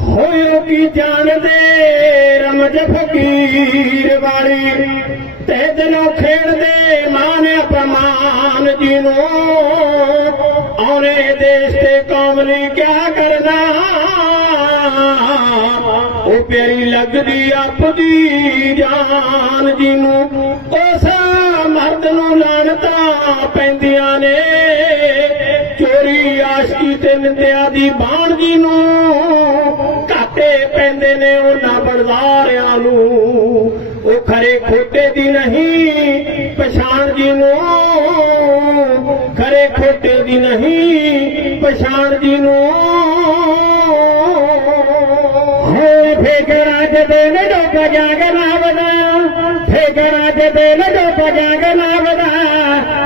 ਹੋਇਓ ਕੀ ਜਾਣਦੇ ਰਮਜ ਫਕੀਰ ਵਾਲੀ। ਤੇ ਦਿਨੋਂ ਖੇਡਦੇ, ਮਾਨ ਅਪਮਾਨ ਜੀ ਨੂੰ ਔਰੇ ਦੇਸ਼ ਤੇ ਕੌਮ ਲਈ ਕਿਆ ਕਰਨਾ? ਉਹ ਪਿਆਰੀ ਲੱਗਦੀ ਆਪਦੀ ਜਾਨ ਜੀ ਨੂੰ ਉਸ ਮਰਦ ਨੂੰ ਲਾਣਤਾ ਪੈਂਦੀਆਂ ਨੇ। ਤੇ ਨਿੰਦਿਆ ਦੀ ਬਾਣ ਜੀ ਨੂੰ ਘਾਟੇ ਪੈਂਦੇ ਨੇ ਉਹਨਾਂ ਬੜਦਾਰਿਆਂ ਨੂੰ। ਉਹ ਖਰੇ ਖੋਟੇ ਦੀ ਨਹੀਂ, ਪਛਾਣ ਜੀ ਨੂੰ। ਖਰੇ ਖੋਟੇ ਦੀ ਨਹੀਂ, ਪਛਾਣ ਜੀ ਨੂੰ। ਹੋ ਫੇਕਰਾਂ ਚ ਦੇ ਨੇ ਡੋਕਾ ਜਾਗਣਾ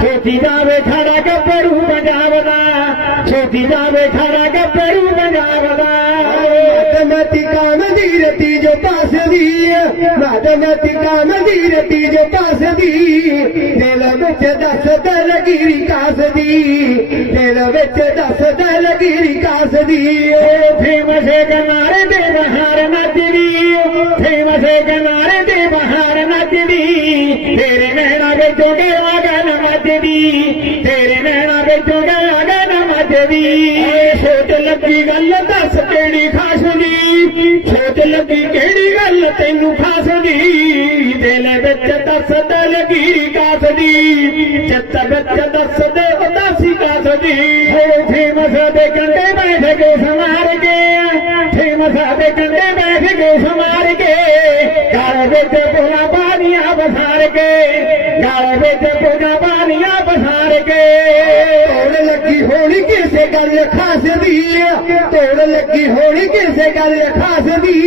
ਛੇਤੀ ਜਾਵੇ ਖੜਾ ਗੱਭਰੂ ਪੰਜਾਬਦਾ ਛੇਤੀ ਜਾਵੇ ਖੜਾ ਗੱਭਰੂ ਪੰਜਾਬਦਾ ਮੈਥਮੈਟਿਕਾ ਮੰਦੀਰਤੀ ਜੋ ਪਾਸ ਦੀ ਮੈਥਮੈਟਿਕਾ ਮੰਦੀਰਤੀ ਜੋ ਪਾਸ ਦੀ ਦਿਲ ਵਿੱਚ ਦੱਸ ਦਲਗੀਰੀ ਕਾਸ ਦੀ ਦਿਲ ਵਿੱਚ ਦੱਸ ਦਲਗੀਰੀ ਕਾਸ ਦੀ ਫੇਮਸ ਕਿਨਾਰੇ ਦੇ ਬਹਾਰ ਨੱਚਦੀ ਫੇਮਸ ਕਿਨਾਰੇ ਦੇ ਬਹਾਰ ਨੱਚਦੀ, ਤੇਰੇ ਨੈਣਾ ਵਿੱਚੋਂ ਕੇ ਆਗਨ ਮੱਜਦੀ ਤੇਰੇ ਨੈਣਾ ਵਿੱਚੋਂ ਕੇ ਆਗਨ ਮੱਜਦੀ ਸੋਚ ਲੱਗੀ ਗੱਲ ਦੱਸ ਕਿਹੜੀ ਖਾਸ ਦੀ ਸੋਚ ਲੱਗੀ ਕਿਹੜੀ ਗੱਲ ਤੈਨੂੰ ਖਾਸ ਦੀ ਦਿਲ ਵਿੱਚ ਦੱਸ ਦਿਲ ਕੀ ਚਿੱਤ ਵਿੱਚ ਦੱਸ ਦੇ ਉਦਾਸੀ ਕਾਸ ਦੀ? ਹੋ ਫੇਮਸ ਦੇ ਕੇ ਘਰ ਵਿੱਚ ਪੁਣਾ ਬਾਣੀਆਂ ਬਸਾਰ ਕੇ। ਤੋੜ ਲੱਗੀ ਹੋਣੀ ਕਿਸੇ ਗੱਲ ਖਾਸ ਦੀ। ਤੋੜ ਲੱਗੀ ਹੋਣੀ ਕਿਸੇ ਗੱਲ ਖਾਸ ਦੀ।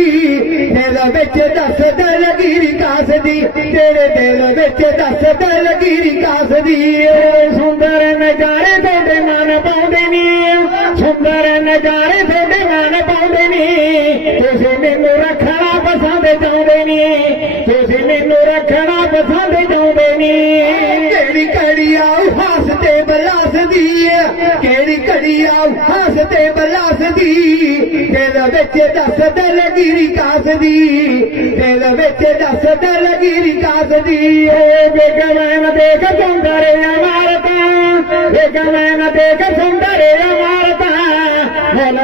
ਦਿਲ ਵਿੱਚ ਦੱਸ ਦਲਗੀਰੀ ਕਾਸ ਦੀ। ਤੇਰੇ ਦਿਲ ਵਿੱਚ ਦੱਸ ਦਲਗੀਰੀ ਕਾਸ ਦੀ। ਸੁੰਦਰ ਨਜ਼ਾਰੇ ਤੁਹਾਡੇ ਮਨ ਪਾਉਂਦੇ ਨੀ। ਸੁੰਦਰ ਨਜ਼ਾਰੇ ਤੁਹਾਡੇ ਮਨ ਪਾਉਂਦੇ ਨੀ। ਤੁਸੀਂ ਮੈਨੂੰ ਰੱਖਣਾ ਪਸੰਦ ਚਾਹੁੰਦੇ ਨੀ। ਤੁਸੀਂ ਮੈਨੂੰ ਰੱਖਣਾ ਪਸੰਦ ਚਾਹੁੰਦੇ ਨੀ। ਕਿਹੜੀ ਘੜੀ ਆਉ ਹਾਸ ਤੇ ਬਲਾਸਦੀ ਕਿਹੜੀ ਘੜੀ ਆਉ ਹਾਸ ਤੇ ਬਲਾਸਦੀ ਦਿਲ ਵਿੱਚ ਦੱਸ ਦਲਗੀਰੀ ਕਾਸ ਦੀ। ਦਿਲ ਵਿੱਚ ਦੱਸ ਦਲਗੀਰੀ ਕਾਸ ਦੀ। ਓ ਬੇਗਮੈਨ ਦੇਖ ਸੁੰਦਰ ਇਮਾਰਤਾਂ ਬੇਗਮੈਨ ਦੇਖ ਸੁੰਦਰ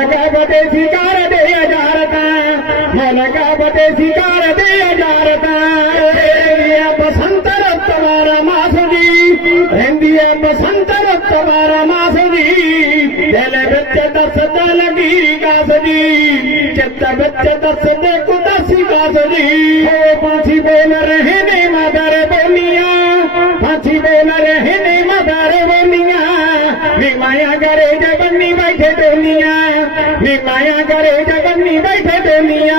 ਮਨ ਕਾ ਬਤੇ ਸ਼ਿਕਾਰ ਦੇ ਹਜ਼ਾਰਤਾਂ ਮਨ ਕਾ ਬਤੇ ਸ਼ਿਕਾਰ ਦੇ ਹਜ਼ਾਰਤਾਂ ਤੇਰੀਆ ਬਸੰਤ ਰੁੱਤ ਵਾਰਾ ਮਾਸ ਦੀ। ਰਹਿੰਦੀ ਹੈ ਬਸੰਤ ਰੁੱਤ ਵਾਰਾ ਮਾਸ ਦੀ। ਦਿਲ ਵਿੱਚ ਦੱਸਦਾ ਲਗੀ ਕਾਸ ਦੀ। ਚਿੱਤ ਵਿੱਚ ਦੱਸਦੇ ਕੁਦਾਸੀ ਬੈਠੇ ਟੋਲੀਆਂ ਨੀ ਮਾਇਆ ਕਰੇ ਜਬੰਨੀ ਬੈਠੇ ਟੋਲੀਆਂ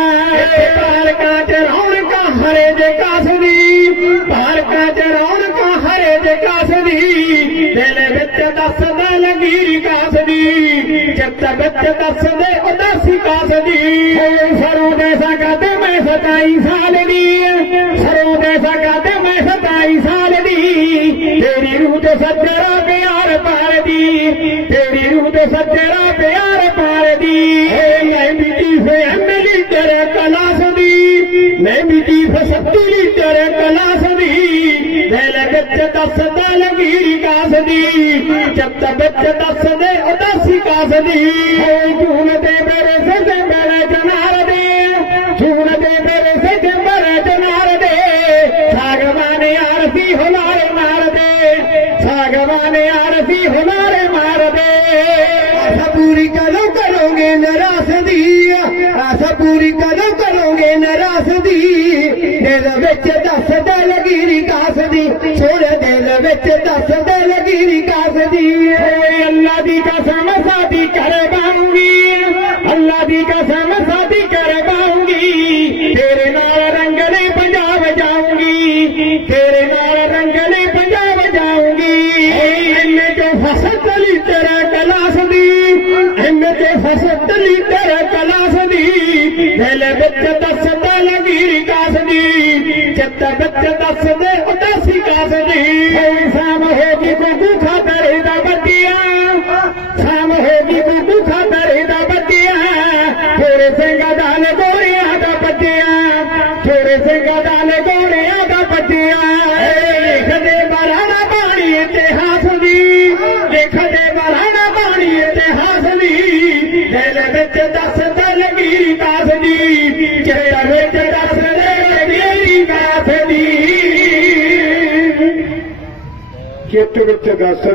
ਪਾਲਕਾ ਚ ਰੌਣਕਾ ਹਰੇ ਜੇ ਕਾਸ ਦੀ। ਪਾਲਕਾ ਚ ਰੌਣਕਾ ਹਰੇ ਜੇ ਕਾਸ ਦੀ। ਦਿਲ ਵਿੱਚ ਦੱਸਦਾ ਲਗੀ ਕਾਸ ਦੀ। ਚਿੱਤ ਵਿੱਚ ਦੱਸਦੇ ਉਦਾਸੀ ਕਾਸ ਦੀ। ਹੋ ਸਰੋਂ ਦੇ ਸਕਤ ਫਸਤੀ ਕਲਾਸ ਦੀ ਦਿਲ ਵਿੱਚ ਦੱਸਦਾ ਲਗੀ ਕਾਸ ਦੀ ਚਿੱਤ ਵਿੱਚ ਦੱਸਦੇ ਉਦਾਸੀ ਕਾਸ ਦੀ। ਹੋ ਜੂਨ ਦੇ ਮੇਰੇ ਸਦੇ ਮੇਰੇ ਜਨਾਰ ਦੇ, ਜੂਨ ਦੇ ਮੇਰੇ ਸਦੇ ਮੇਰੇ ਜਨਾਰ ਦੇ। ਸਾਗਵਾਨ ਆਰਤੀ ਹੁਲਾਰੇ ਮਾਰ ਦੇ, ਸਾਗਵਾਨ ਆਰਤੀ ਹੁਲਾਰੇ ਮਾਰ ਦੇ। ਆਸਾ ਪੂਰੀ ਕਦੋਂ ਕਰੋਗੇ ਨਰਾਸ ਦੀ ਆਸਾ ਪੂਰੀ ਕਦੋਂ ਕਰੋਗੇ ਨਰਾਸ ਦੀ? ਦਿਲ ਵਿੱਚ ਦੱਸ ਦਲਗੀਰੀ ਕਾਸ ਦੀ। ਛੋੜੇ ਦਿਲ ਵਿੱਚ ਦੱਸ ਦਲਗੀਰੀ ਕਾਸ ਦੀ। ਓਏ ਅੱਲਾ ਦੀ ਕਸਮ ਸਾਡੀ ਕਰਵਾਉਂਗੀ ਅੱਲਾ ਦੀ ਕਸਮ ਸਾਡੀ ਕਰਵਾਉਂਗੀ ਤੇਰੇ ਨਾਲ ਰੰਗਲੇ ਪੰਜਾਬ ਜਾਊਂਗੀ। ਤੇਰੇ ਨਾਲ ਰੰਗਲੇ ਪੰਜਾਬ ਜਾਊਂਗੀ। ਇੰਨੇ ਜੋ ਫਸਲ ਲਈ ਤੇਰਾ ਕਲਾਸ ਦੀ। ਇੰਨੇ ਜੋ ਫਸਲ ਲਈ ਦਿਲ ਵਿੱਚ ਦੱਸਦਾ ਲਗੀ ਕਾਸ ਦੀ ਚਿੱਤ ਵਿੱਚ ਦੱਸਦੇ ਚਿੱਤ ਵਿੱਚ ਦੱਸ